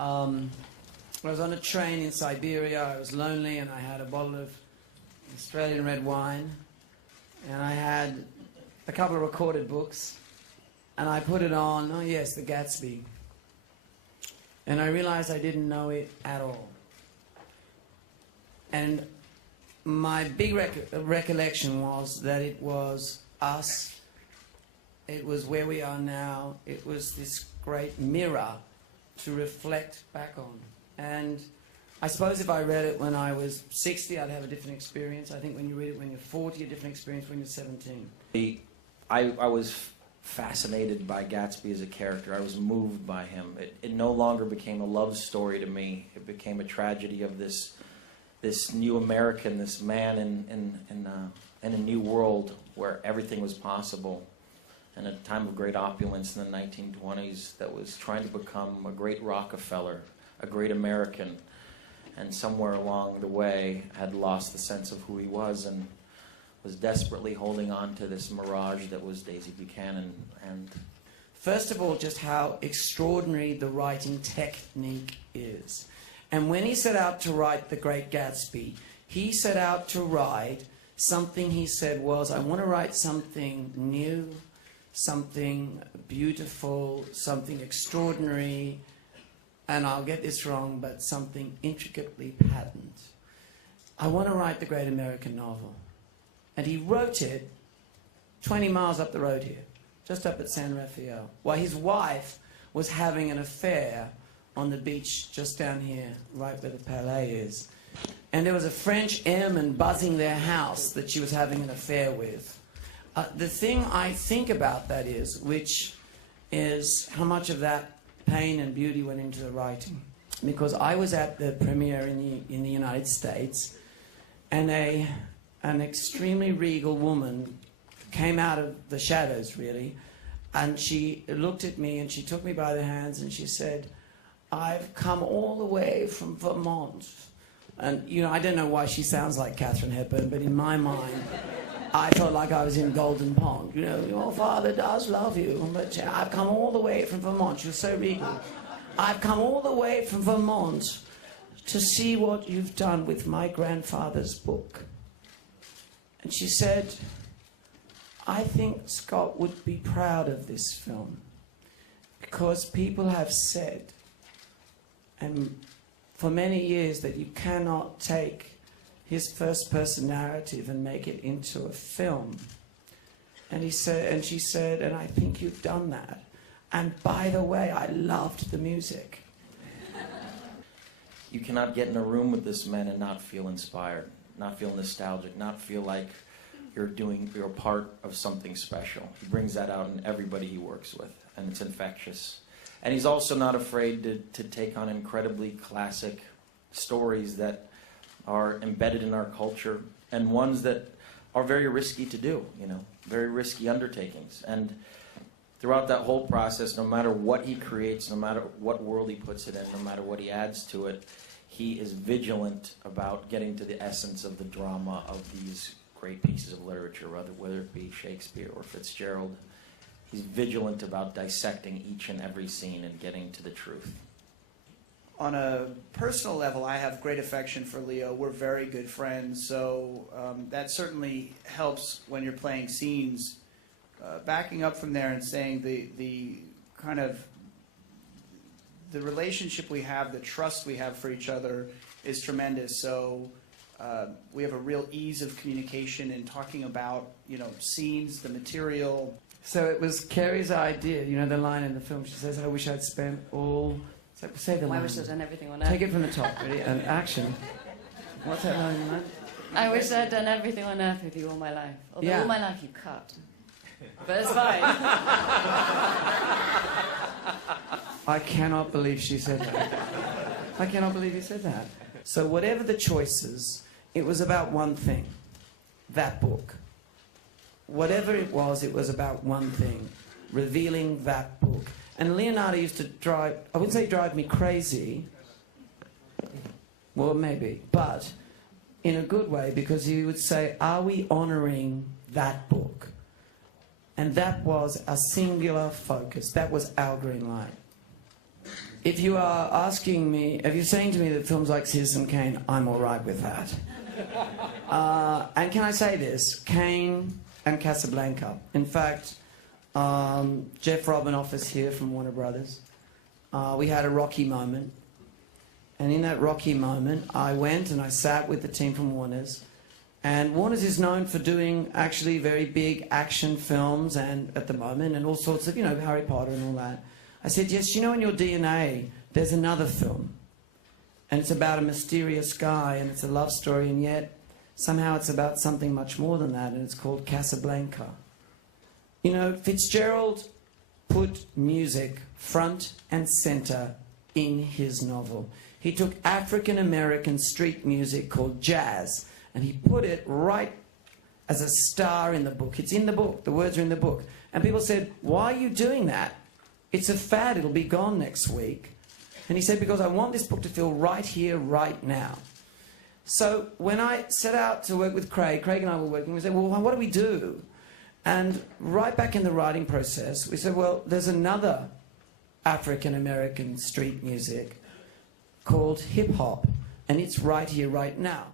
I was on a train in Siberia. I was lonely, and I had a bottle of Australian red wine, and I had a couple of recorded books, and I put it on, oh yes, the Gatsby. And I realized I didn't know it at all. And my big recollection was that it was us, it was where we are now, it was this great mirror to reflect back on. And I suppose if I read it when I was 60, I'd have a different experience. I think when you read it when you're 40, a different experience when you're 17. I was fascinated by Gatsby as a character. I was moved by him. It no longer became a love story to me. It became a tragedy of this new American, this man in a new world where everything was possible. In a time of great opulence in the 1920s that was trying to become a great Rockefeller, a great American, and somewhere along the way had lost the sense of who he was and was desperately holding on to this mirage that was Daisy Buchanan. And first of all, just how extraordinary the writing technique is. And when he set out to write The Great Gatsby, he set out to write something he said was, I want to write something new, something beautiful, something extraordinary, and I'll get this wrong, but something intricately patterned. I want to write the great American novel. And he wrote it 20 miles up the road here, just up at San Rafael, while his wife was having an affair on the beach just down here, right where the Palais is. And there was a French airman buzzing their house that she was having an affair with. The thing I think about that is, which is how much of that pain and beauty went into the writing. Because I was at the premiere in the United States, and an extremely regal woman came out of the shadows, really, and she looked at me and she took me by the hands and she said, I've come all the way from Vermont. And, you know, I don't know why she sounds like Katharine Hepburn, but in my mind, I felt like I was in Golden Pond. You know, your father does love you, but I've come all the way from Vermont. She was so regal. I've come all the way from Vermont to see what you've done with my grandfather's book. And she said, I think Scott would be proud of this film because people have said, and for many years, that you cannot take his first-person narrative and make it into a film. And he said, and she said, and I think you've done that. And by the way, I loved the music. You cannot get in a room with this man and not feel inspired, not feel nostalgic, not feel like you're part of something special. He brings that out in everybody he works with, and it's infectious. And he's also not afraid to take on incredibly classic stories that are embedded in our culture, and ones that are very risky to do, you know, very risky undertakings. And throughout that whole process, no matter what he creates, no matter what world he puts it in, no matter what he adds to it, he is vigilant about getting to the essence of the drama of these great pieces of literature, whether it be Shakespeare or Fitzgerald. He's vigilant about dissecting each and every scene and getting to the truth. On a personal level, I have great affection for Leo. We're very good friends, so that certainly helps when you're playing scenes. Backing up from there and saying the kind of the relationship we have, the trust we have for each other is tremendous. So we have a real ease of communication in talking about, you know, scenes, the material. So it was Carrie's idea, you know, the line in the film, she says, I wish I'd spent all... So say the line. I wish I'd done everything on earth. Take it from the top, ready? And action. What's that line, man? I wish I'd done everything on earth with you all my life. Although Yeah. all my life you cut. But it's fine. I cannot believe she said that. I cannot believe you said that. So whatever the choices, it was about one thing. That book. Whatever it was about one thing. Revealing that book. And Leonardo used to drive, I wouldn't say drive me crazy, well maybe, but in a good way, because he would say, are we honoring that book? And that was a singular focus. That was our green light. if you are asking me, if you're saying to me that films like Citizen Kane, I'm all right with that. And can I say this? Kane and Casablanca. In fact, Jeff Robinoff is here from Warner Brothers. We had a rocky moment. And in that rocky moment, I went and I sat with the team from Warner's. And Warner's is known for doing actually very big action films and at the moment and all sorts of, you know, Harry Potter and all that. I said, yes, you know, in your DNA, there's another film. And it's about a mysterious guy and it's a love story, and yet somehow it's about something much more than that, and it's called Casablanca. You know, Fitzgerald put music front and center in his novel. He took African-American street music called jazz, and he put it right as a star in the book. It's in the book. The words are in the book. And people said, why are you doing that? It's a fad. It'll be gone next week. And he said, because I want this book to feel right here, right now. So when I set out to work with Craig and I were working, we said, well, what do we do? And right back in the writing process, we said, well, there's another African-American street music called hip-hop, and it's right here, right now.